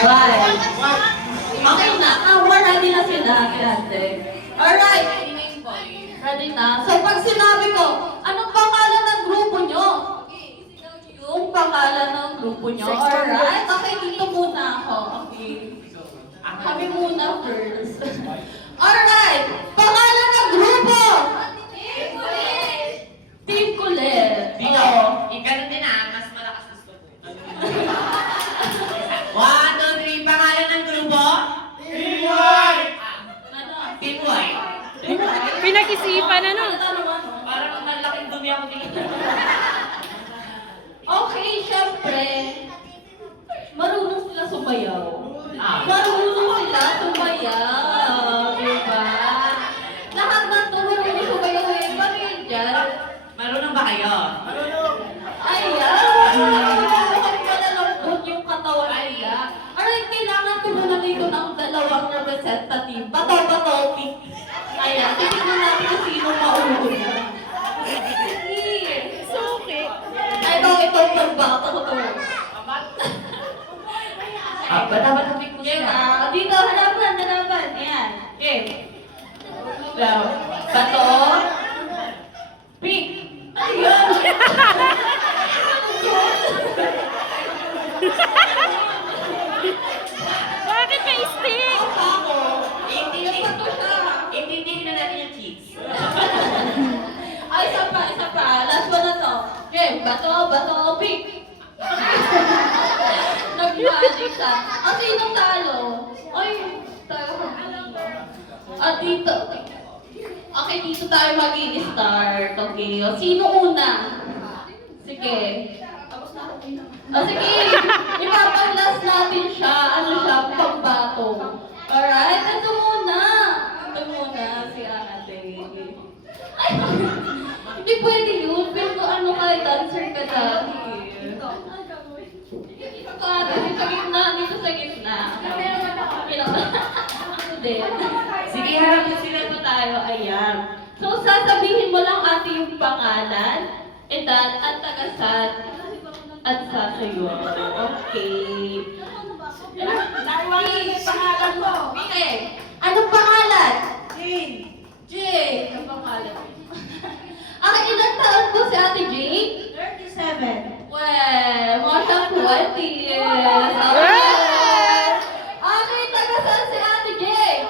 Right. Okay na. Ready na sila. Ate. Alright. Ready na. So pag sinabi ko, anong pangalan ng grupo nyo? Yung pangalan ng grupo nyo. Alright. Okay, dito muna ako. Okay. Kami muna first. Alright. Pangalan ng grupo. Team Kulit. Dito. Ganun din mas malakas gusto ko. 1, 2, 3, pangalan ng grupo? Team White! Team White. Pinag-isipan ano? Parang ang malaking dumi ako dito. Okay, syempre. Marunong sila sumayaw. Marunong sila sumayaw. Diba? Lahat ng to marunong sumayaw eh. Paano yun dyan? Marunong ba kayo? Ayan! Bakit malalambot yung katawan nila? Aray, kailangan ko muna dito ng dalawang representative. Bato-bato, pick. Ayan, titignan natin kung sino mauna. Sige. Suki. Ay, ito pagbato ko to. Dapat pick mo siya. Dito, hanapan. Ayan. Game. Bato. Pick. Ayan. Bakit may stick? Intindihin na natin yung cheats. Ay, isa pa. Last one na to. Game. Bato, pick. Nag-magic siya. Ang sinong talo? Ay, tayo. At dito. Okay, dito tayo mag-i-start. Okay. O, sino una? Sige. Sige. Ipapanglas natin siya. Ano siya? Pambato. Alright? Ito muna. Si ate. Ay, hindi pwede yun. Pero ano ka, dancer ka dati. Dito sa gitna. Hindi. Sige, harap na sila po tayo. Ayan. So, sasabihin mo lang ate yung pangalan, edad, at tagasad, at sasayo. Okay. Pangalan mo. Okay. Anong pangalan? Jane. Ang pangalan. Ilang taon po si ate Jane? 37. Well, mga siyang 20. Okay, taga-saan si ate Jane?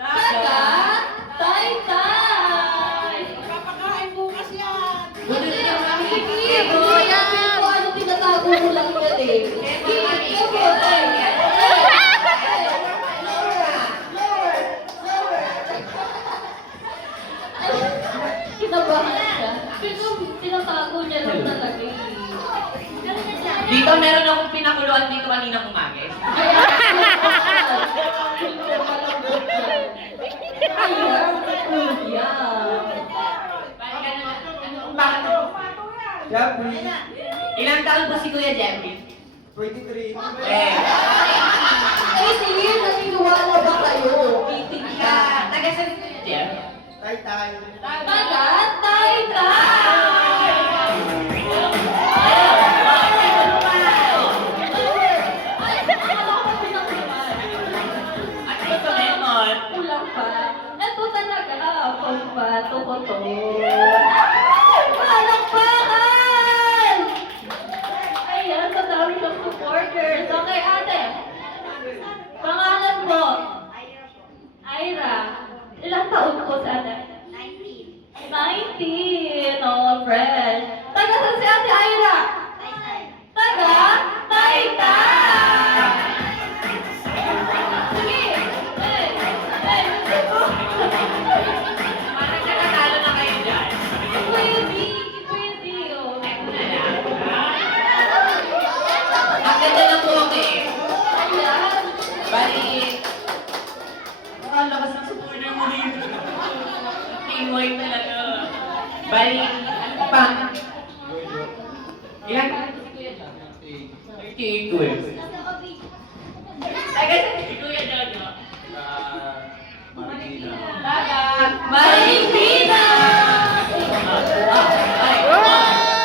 Taga? Taytay. Papakain bukas yan. Bunod na kami. Kung ano tinatago mo lang yan eh. Kinabahan siya. Pero tinatago niya lang talaga eh. Dito meron akong pinakuluan dito kaninang umaga. Ilang taon po si Kuya Jeffrey? 23. Eh. Ay, sige, naniniwala ba kayo? Meeting siya. Taga sa Jeff? Tay-tay. Taga, Taytay! At ito lemon. Kulang pa. Ito talaga, pagbato ko to. Palakpakan! Ayan, sa dami ng supporters. Okay, ate. Pangalan mo? Ira. Ilang taon po sa ate? 19. Oh, fresh. Taga saan si ate Ira? Taga? Taytay! Sige! Parang nakatalo na kayo dyan. Pwede, oh. Ang ganda ng buhok eh. Ayan. Bali, ang lakas ng supporter mo dito. Teamboy talaga. Bali, ano pa? Ilan? 38 ko eh. Taga sa si Kuya Jojo. Taga Marikina!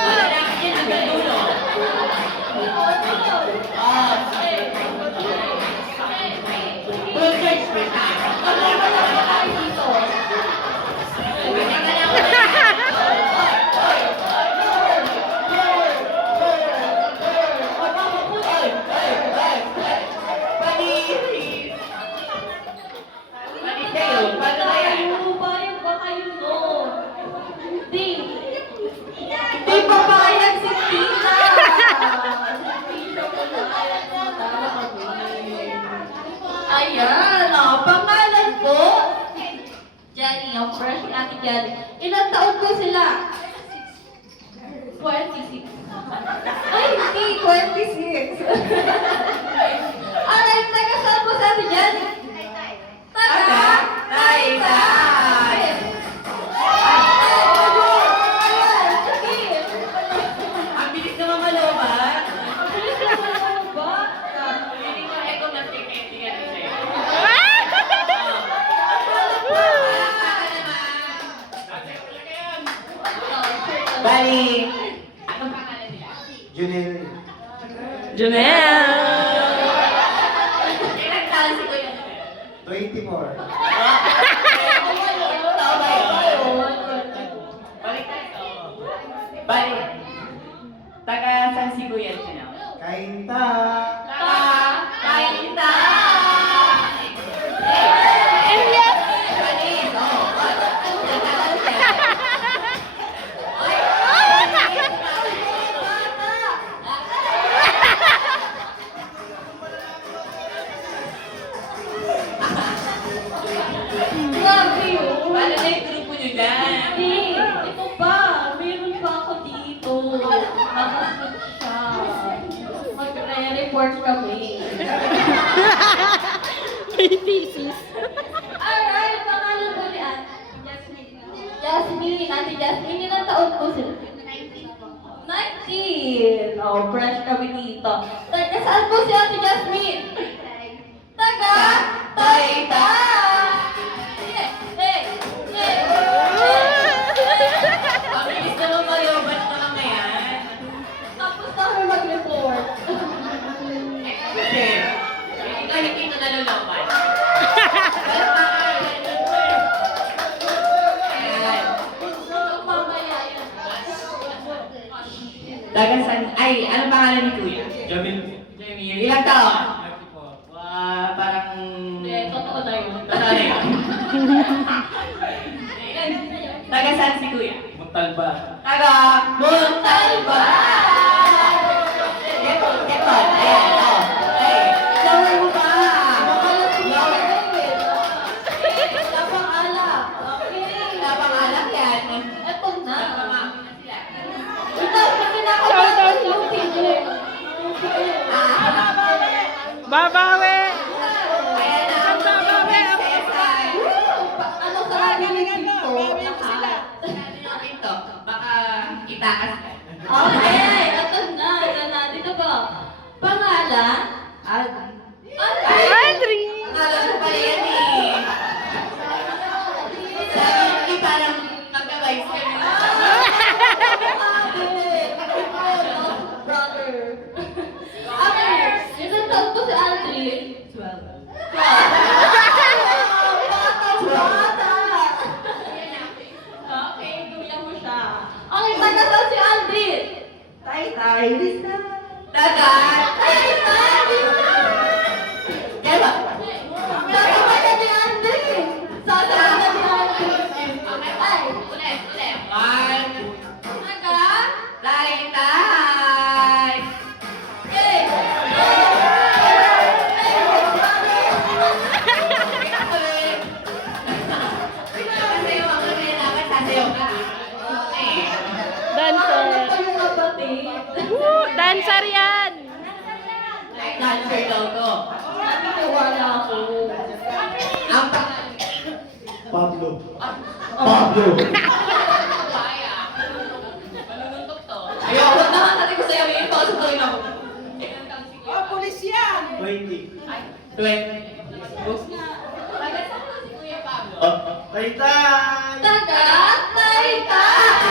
Wala na yan ang dulo. Ayan, pangalan po. Jenny, ang fresh ni Ate Jenny. Ilang taon po sila? 26. Ay, hindi, 26. Alright, taga saan po sa Ate Jenny? Taga Taytay. Ang bilis naman malobat. Ba? Hindi ko eko mas-kikenti ka din sa'yo. Bali, anong pangalan nila? Junel. Junel! Ilang taon si Kuya? 24. Tao ba yun? Balik tayo. Balik. Taga saan si Kuya Junel? Kainta. Kainta! Elias! Balis, oo. Grabe yun. Paano na yung grupo nyo dyan? Hindi, ito pa. Meron pa ako dito. Nakasunod siya. Magre-report kami. May thesis. Alright, pangalan po ni Ate Jasmine. Ate Jasmine, ilang taon po sila? 19. Oh, fresh kami dito. Taga saan po si Ate Jasmine? Taga Taytay. Ang bilis naman mayobat na kamayan. Tapos na kami mag-report. Kasi, hindi ko nalolobat. Ayan. Mamaya yan. Taga saan? Ay, anong pangalan ni Kuya? Jamil. Jamil. Ilang taon? Parang... Hindi, totoo na yun. Totoo na yun. Taga saan si Kuya? Montalba. Taga Montalba! Get on. Ayan, oh. Ay, lower mo pa. Tapang alak. Okay. Tapang alak yan. Eto na. Napamami na sila. Ito, kasi nakapagod yung video. Babawi! Ayan na ang Babawi! prinsesa. Ano sa akin dito? Sabi nyo ito, baka itaas ka. Okay, eto na. Ito na. Dito po. Pangalan? Adri! Akala ko pala yan eh. Sabi nyo parang magka-vibes kami. Brother. Okay, ilang taon po si Aldrin? 12. Okay, kuya mo siya. Okay, taga saan si Aldrin? Taytay. Taga! Kaya ba? Taga ba siya ni Aldrin? Saan ka ni Aldrin? Okay, Ay, ulit. One, taga? Taytay! Eh! Sasayaw ako kaya dapat sasayaw ka. Okay. Dancer! Ano pa yung kapatid? Dancer yan! Dancer daw to. Naniniwala ako. Ang pangalan. Pablo. Pablo. Kaya. Maluluntok to. Ayaw, huwag naman natin ko sa'yo. May ipasok ko rin ako. Pulis yan! 20. Ay, 20. Taga saan ba si Kuya Pablo? Taytay. Taga Taytay!